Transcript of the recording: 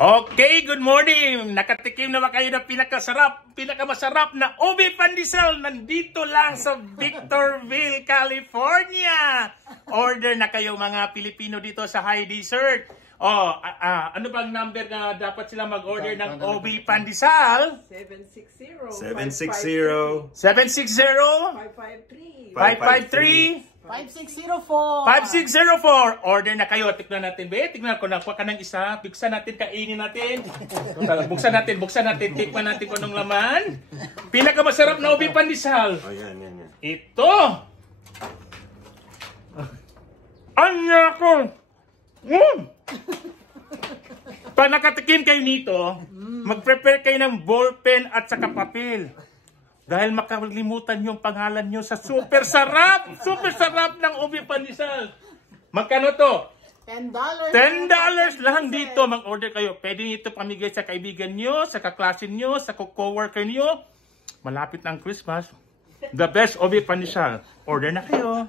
Okay, good morning! Nakatikim na ba kayo ng pinakamasarap na ube pandesal? Nandito lang sa Victorville, California! Order na kayo mga Pilipino dito sa High Desert. Ano bang number na dapat sila mag-order ng ube pandesal? 760 553 5604. Order na kayo. Tignan natin, be. Tignan ko na. Kuha ka ng isa. Buksan natin, kainin natin. Buksan natin. Tikman natin kung anong laman. Pinakamasarap na ube pandesal. Oh, yan. Ito. Anya ko. Pag nakatikim kayo nito, mag-prepare kayo ng ballpen at saka papel. Dahil makalimutan yung pangalan nyo sa super sarap ng ube pandesal. Magkano to? $10. $10 lang dito. Mag-order kayo. Pwede nito pamigay sa kaibigan nyo, sa kaklase nyo, sa co-worker nyo. Malapit na ang Christmas. The best ube pandesal. Order na kayo.